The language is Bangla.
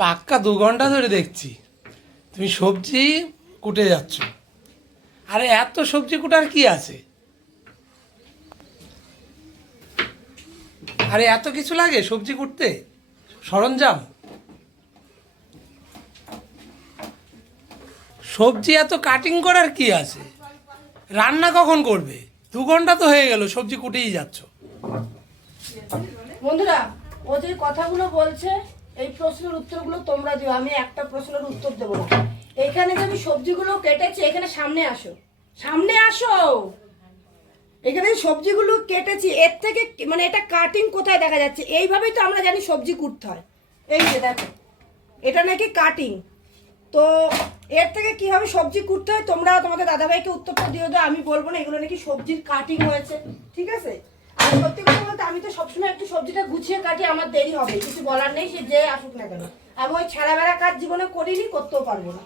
পাক্কা 2 ঘন্টা ধরে দেখছি তুমি সবজি কুটে যাচ্ছ। আরে এত সবজি কুটার কি আছে? আরে এত কিছু লাগে সবজি কুটতে? সরঞ্জাম? সবজি এত কাটিং করার কি আছে? রান্না কখন করবে? 2 ঘন্টা তো হয়ে গেল সবজি কুটেই যাচ্ছ। বন্ধুরা, ও যে কথাগুলো বলছে এই প্রশ্নের উত্তরগুলো তোমরা দিও, আমি একটা প্রশ্নের উত্তর দেবো না। এখানে যে আমি সবজিগুলো কেটেছি, এখানে সামনে আসো, সামনে আসো। এখানে সবজিগুলো কেটেছি, এর থেকে মানে এটা কাটিং কোথায় দেখা যাচ্ছে? এইভাবেই তো আমরা জানি সবজি কুটতে হয়। এই যে দেখো, এটা নাকি কাটিং। তো এর থেকে কিভাবে সবজি কুটতে হয় তোমরা তোমাদের দাদাভাইকে উত্তরটা দিয়ে দাও, আমি বলবো না এগুলো নাকি সবজির কাটিং হয়েছে, ঠিক আছে? আর সত্যি কথা বলতে আমি তো সবসময় একটু সবজিটা গুছিয়ে কাটি, আমার দেরি হবে, কিছু বলার নেই, সে যে আসুক না কেন। আমি ওই ছেঁড়া বেড়া কাজ জীবনে করিনি, করতেও পারবো না।